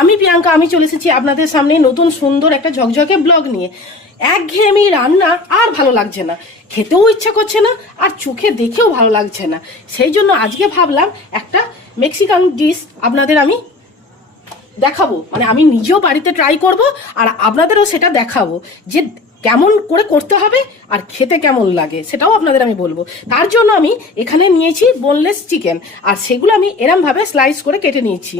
আমি প্রিয়াঙ্কা, আমি চলে এসেছি আপনাদের সামনে নতুন সুন্দর একটা ঝকঝকে ব্লগ নিয়ে। একঘেয়েমি রান্না আর ভালো লাগছে না, খেতেও ইচ্ছা করছে না, আর চোখে দেখেও ভালো লাগছে না। সেই জন্য আজকে ভাবলাম একটা মেক্সিকান ডিশ আপনাদের আমি দেখাবো, মানে আমি নিজেও বাড়িতে ট্রাই করব আর আপনাদেরও সেটা দেখাবো যে কেমন করে করতে হবে আর খেতে কেমন লাগে সেটাও আপনাদের আমি বলবো। তার জন্য আমি এখানে নিয়েছি বোনলেস চিকেন, আর সেগুলো আমি এরমভাবে স্লাইস করে কেটে নিয়েছি।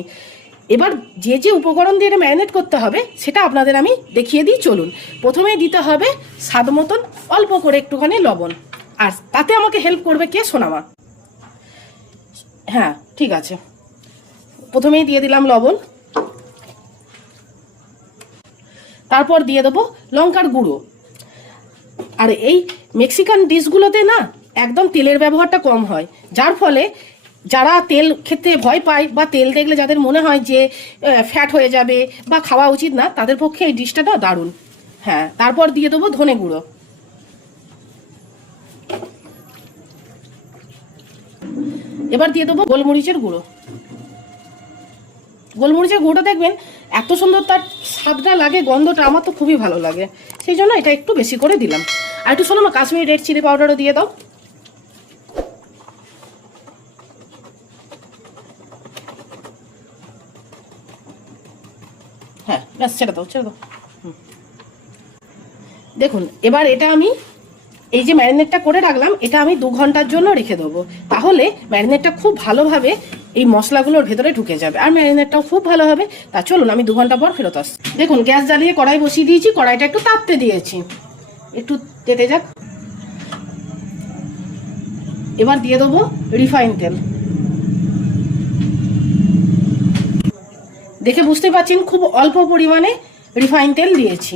এবার যে যে উপকরণ দিয়ে এটা ম্যারিনেট করতে হবে সেটা আপনাদের আমি দেখিয়ে দিই, চলুন। প্রথমেই দিতে হবে স্বাদ মতন অল্প করে একটুখানি লবণ, আর তাতে আমাকে হেল্প করবে কে? সোনামা। হ্যাঁ ঠিক আছে, প্রথমেই দিয়ে দিলাম লবণ, তারপর দিয়ে দেবো লঙ্কার গুঁড়ো। আর এই মেক্সিকান ডিশগুলোতে না একদম তেলের ব্যবহারটা কম হয়, যার ফলে যারা তেল খেতে ভয় পায় বা তেল দেখলে যাদের মনে হয় যে ফ্যাট হয়ে যাবে বা খাওয়া উচিত না, তাদের পক্ষে এই ডিশটা না দারুণ। হ্যাঁ, তারপর দিয়ে দেবো ধনে গুঁড়ো, এবার দিয়ে দেবো গোলমরিচের গুঁড়ো। গোলমরিচের গুঁড়োটা দেখবেন এত সুন্দর তার স্বাদটা লাগে, গন্ধটা আমার তো খুবই ভালো লাগে, সেই জন্য এটা একটু বেশি করে দিলাম। আর একটু শোনো, কাশ্মীরি রেড চিলি পাউডারও দিয়ে দাও। হ্যাঁ ব্যাস, ছেড়ে দাও ছেড়ে দাও। দেখুন, এবার এটা আমি এই যে ম্যারিনেটটা করে রাখলাম, এটা আমি 2 ঘন্টার জন্য রেখে দেবো। তাহলে ম্যারিনেটটা খুব ভালোভাবে এই মশলাগুলোর ভেতরে ঢুকে যাবে আর ম্যারিনেটটাও খুব ভালো হবে। তা চলুন আমি 2 ঘন্টা পর ফেরত আসছি। দেখুন, গ্যাস জ্বালিয়ে কড়াই বসিয়ে দিয়েছি, কড়াইটা একটু তাপতে দিয়েছি, একটু তেতে যাক। এবার দিয়ে দেবো রিফাইন তেল। দেখে বুঝতে পারছেন খুব অল্প পরিমাণে রিফাইন তেল দিয়েছি।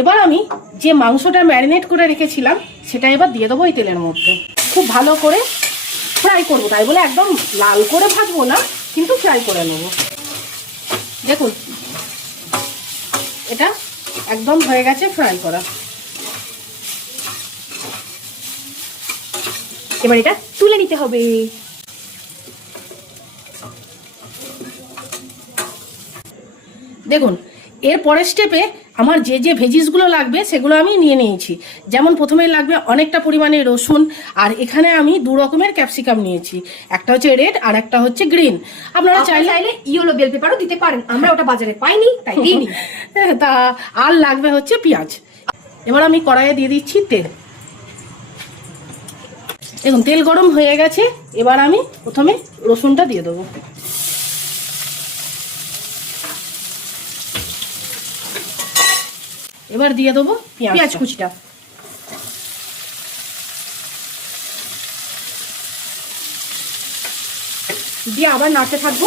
এবার আমি যে মাংসটা ম্যারিনেট করে রেখেছিলাম সেটা এবার দিয়ে দেবো এই তেলের মধ্যে। খুব ভালো করে ফ্রাই করবো, তাই বলে একদম লাল করে ভাজবো না, কিন্তু ফ্রাই করে নেব। দেখুন, এটা একদম হয়ে গেছে ফ্রাই করা। এবার এটা তুলে নিতে হবে। দেখুন, এর পরের স্টেপে আমার যে যে ভেজিসগুলো লাগবে সেগুলো আমি নিয়ে নিয়েছি। যেমন প্রথমেই লাগবে অনেকটা পরিমাণে রসুন, আর এখানে আমি 2 রকমের ক্যাপসিকাম নিয়েছি, একটা হচ্ছে রেড আর একটা হচ্ছে গ্রিন। আপনারা চাইলে ইয়েলো বেল পেপারও দিতে পারেন, আমরা ওটা বাজারে পাইনি তাই দিইনি। তা আর লাগবে হচ্ছে পেঁয়াজ। এবার আমি কড়াইয়ে দিয়ে দিচ্ছি তেল। দেখুন, তেল গরম হয়ে গেছে, এবার আমি প্রথমে রসুনটা দিয়ে দেবো। এবার দিয়ে দেবো পেঁয়াজ কুচিটা। দিয়ে আবার নাড়তে থাকবো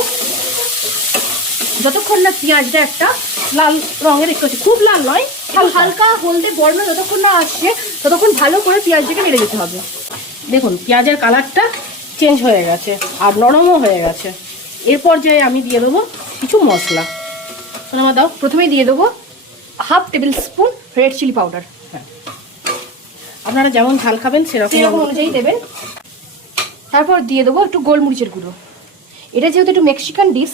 যতক্ষণ না পেঁয়াজটা একটা লাল রঙের একটু, খুব লাল নয়, হালকা হলদে বর্ণ যতক্ষণ না আসছে ততক্ষণ ভালো করে পেঁয়াজটাকে নেড়ে যেতে হবে। দেখুন, পেঁয়াজের কালারটা চেঞ্জ হয়ে গেছে আর নরমও হয়ে গেছে। এরপর যে আমি দিয়ে দেবো কিছু মশলা। সোনামা দাও। প্রথমেই দিয়ে দেবো 1/2 tablespoon red chilli powder. হ্যাঁ, আপনারা যেমন ঝাল খাবেন সেরকম অনুযায়ী দেবেন। তারপর দিয়ে দেবো একটু গোলমরিচের গুঁড়ো। এটা যেহেতু একটু মেক্সিকান ডিশ,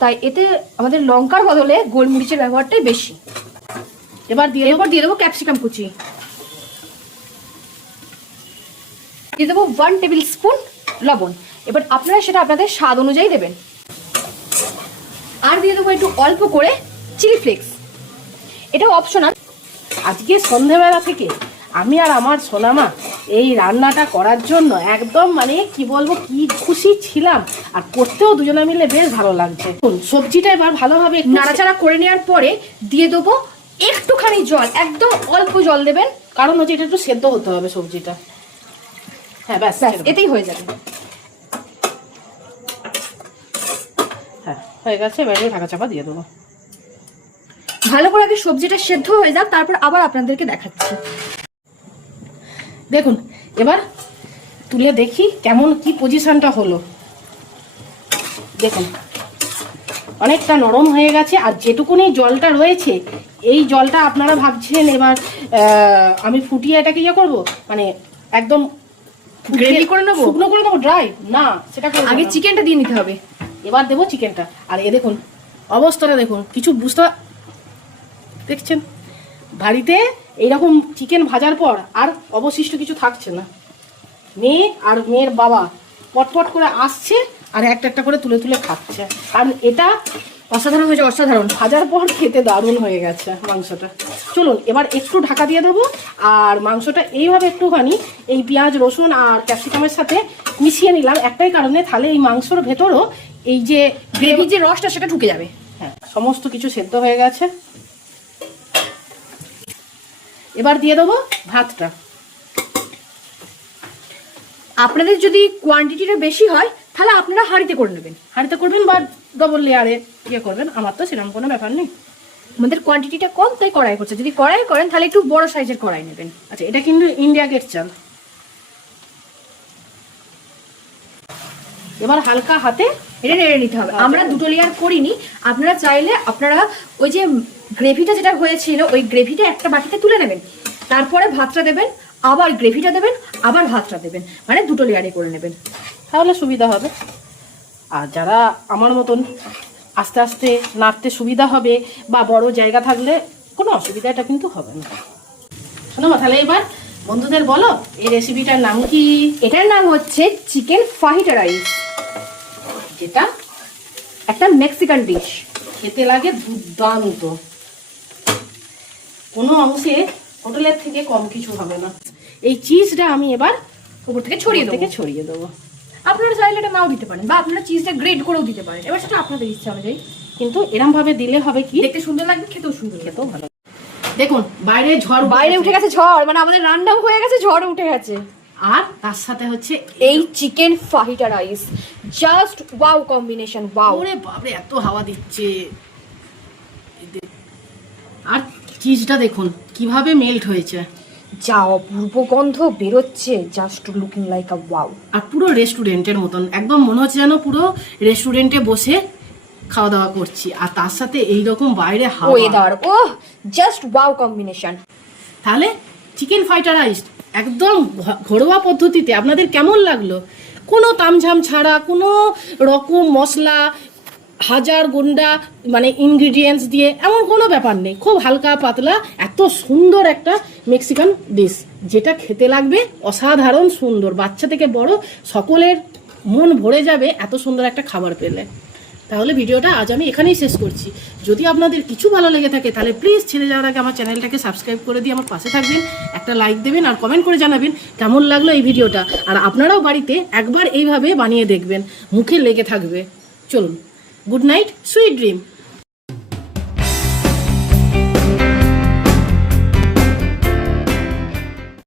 তাই এতে আমাদের লঙ্কার বদলে গোলমরিচের ব্যবহারটাই বেশি। এবার দিয়ে দেবো ক্যাপসিকাম কুচি। দিয়ে দেবো 1 টেবিল স্পুন লবণ। এবার আপনারা সেটা আপনাদের স্বাদ অনুযায়ী দেবেন। আর দিয়ে দেবো একটু অল্প করে চিলি ফ্লেক্স, এটাও অপশনাল। আজকে সন্ধ্যেবেলা থেকে আমি আর আমার সোনামা এই রান্নাটা করার জন্য একদম মানে কি বলবো, কি খুশি ছিলাম, আর করতেও দুজনে মিলে বেশ ভালো লাগছে। সবজিটা এবার ভালোভাবে নাড়াচাড়া করে নেওয়ার পরে দিয়ে দেবো একটুখানি জল, একদম অল্প জল দেবেন, কারণ হচ্ছে এটা একটু সেদ্ধ হতে হবে সবজিটা। হ্যাঁ ব্যাস, এতেই হয়ে যাবে। হ্যাঁ হয়ে গেছে, এবার ঢাকা চাপা দিয়ে দেবো। ভালো করে আগে সবজিটা সেদ্ধ হয়ে যাক, তারপর আবার আপনাদেরকে দেখাচ্ছি। দেখুন, এবার তুলে দেখি কেমন কি পজিশনটা হলো। দেখুন, অনেকটা নরম হয়ে গেছে, আর যেটুকুনি জলটা রয়েছে এই জলটা আপনারা ভাবছেন এবার আমি ফুটিয়ে এটাকে ইয়ে করবো, মানে একদম গ্রেভি করে নেবো, শুকনো করে নেবো, ড্রাই না, সেটা আগে চিকেনটা দিয়ে নিতে হবে। এবার দেবো চিকেনটা। আর এ দেখুন অবস্থাটা দেখুন, কিছু বুঝতে দেখছেন? বাড়িতে এইরকম চিকেন ভাজার পর আর অবশিষ্ট কিছু থাকছে না। মেয়ে আর মেয়ের বাবা পটপট করে আসছে আর একটা একটা করে তুলে তুলে খাচ্ছে। কারণ এটা অসাধারণ হয়েছে, অসাধারণ। ভাজার পর খেতে দারুণ হয়ে গেছে মাংসটা। চলুন এবার একটু ঢাকা দিয়ে দেবো, আর মাংসটা এইভাবে একটুখানি এই পেঁয়াজ রসুন আর ক্যাপসিকামের সাথে মিশিয়ে নিলাম একটাই কারণে, তাহলে এই মাংসর ভেতরও এই যে গ্রেভির যে রসটা সেটা ঢুকে যাবে। হ্যাঁ, সমস্ত কিছু সেদ্ধ হয়ে গেছে। এবার দিয়ে দেবো ভাতটা। আপনাদের যদি কোয়ান্টিটিটা বেশি হয় তাহলে আপনারা হাঁড়িতে করে নেবেন, হাঁড়িতে করবেন বা ডবল লেয়ারে ইয়ে করবেন, আমার তো সেরকম কোনো ব্যাপার নেই। আমাদের কোয়ান্টিটিটা কম তাই কড়াই করছে, যদি কড়াই করেন তাহলে একটু বড় সাইজের কড়াই নেবেন। আচ্ছা, এটা কিন্তু ইন্ডিয়া গেট চাল। এবার হালকা হাতে এটা নেড়ে নিতে হবে। আমরা দুটো লেয়ার করিনি, আপনারা চাইলে আপনারা ওই যে গ্রেভিটা যেটা হয়েছিল ওই গ্রেভিটা একটা বাটিতে তুলে নেবেন, তারপরে ভাতটা দেবেন, আবার গ্রেভিটা দেবেন, আবার ভাতটা দেবেন, মানে দুটো লেয়ারে করে নেবেন, তাহলে সুবিধা হবে। আর যারা আমার মতন আস্তে আস্তে নাড়তে সুবিধা হবে বা বড় জায়গা থাকলে কোনো অসুবিধা এটা কিন্তু হবে না। শোনো মা, তাহলে এবার বন্ধুদের বলো এই রেসিপিটার নাম কি? এটার নাম হচ্ছে চিকেন ফাহিটা রাইস, যেটা একটা মেক্সিকান ডিশ। খেতে লাগে দুর্দান্ত, কোনো অংশে হোটেলের থেকে কম কিছু হবে না। এই চিজটা আমি এবার উপর থেকে ছড়িয়ে দেবো। আপনারা চাইলে এটা নাও দিতে পারেন বা আপনারা চিজটা গ্রেট করেও দিতে পারেন, এবার সেটা আপনাদের ইচ্ছা অনুযায়ী। কিন্তু এরম ভাবে দিলে হবে কি, দেখতে সুন্দর লাগবে, খেতেও সুন্দর লাগবে। খেতেও ভালো। দেখুন বাইরে ঝড়, বাইরে উঠে গেছে ঝড়, মানে আমাদের রান্নাও হয়ে গেছে, ঝড় উঠে গেছে। আর তার সাথে হচ্ছে এই chicken fajita rice, just wow combination, wow. ওরে বাপরে এত হাওয়া দিচ্ছে। আর চিজটা দেখুন কিভাবে মেল্ট হয়েছে, যা অপূর্ব গন্ধ বেরোচ্ছে, just looking like a wow. আর পুরো রেস্টুরেন্টের মতন একদম মনে হচ্ছে যেন পুরো রেস্টুরেন্টে বসে খাওয়া দাওয়া করছি। আর তার সাথে এইরকম বাইরে হাওয়া, ওয়েদার, ওহ জাস্ট ওয়াও কম্বিনেশন। তাহলে চিকেন ফ্রাইড রাইস একদম ঘরোয়া পদ্ধতিতে আপনাদের কেমন লাগলো? কোনো তামঝাম ছাড়া, কোনো রকম মশলা হাজার গুন্ডা মানে ইনগ্রিডিয়েন্টস দিয়ে এমন কোনো ব্যাপার নেই, খুব হালকা পাতলা এত সুন্দর একটা মেক্সিকান ডিশ, যেটা খেতে লাগবে অসাধারণ সুন্দর। বাচ্চা থেকে বড় সকলের মন ভরে যাবে এত সুন্দর একটা খাবার পেলে। তাহলে ভিডিওটা আজ আমি এখানেই শেষ করছি। যদি আপনাদের কিছু ভালো লেগে থাকে তাহলে প্লিজ ছেড়ে যাওয়ার আগে আমার চ্যানেলটাকে সাবস্ক্রাইব করে দিয়ে আমার পাশে থাকবেন, একটা লাইক দেবেন আর কমেন্ট করে জানাবেন কেমন লাগলো এই ভিডিওটা। আর আপনারাও বাড়িতে একবার এইভাবে বানিয়ে দেখবেন, মুখে লেগে থাকবে। চলুন, গুড নাইট, সুইট ড্রিম।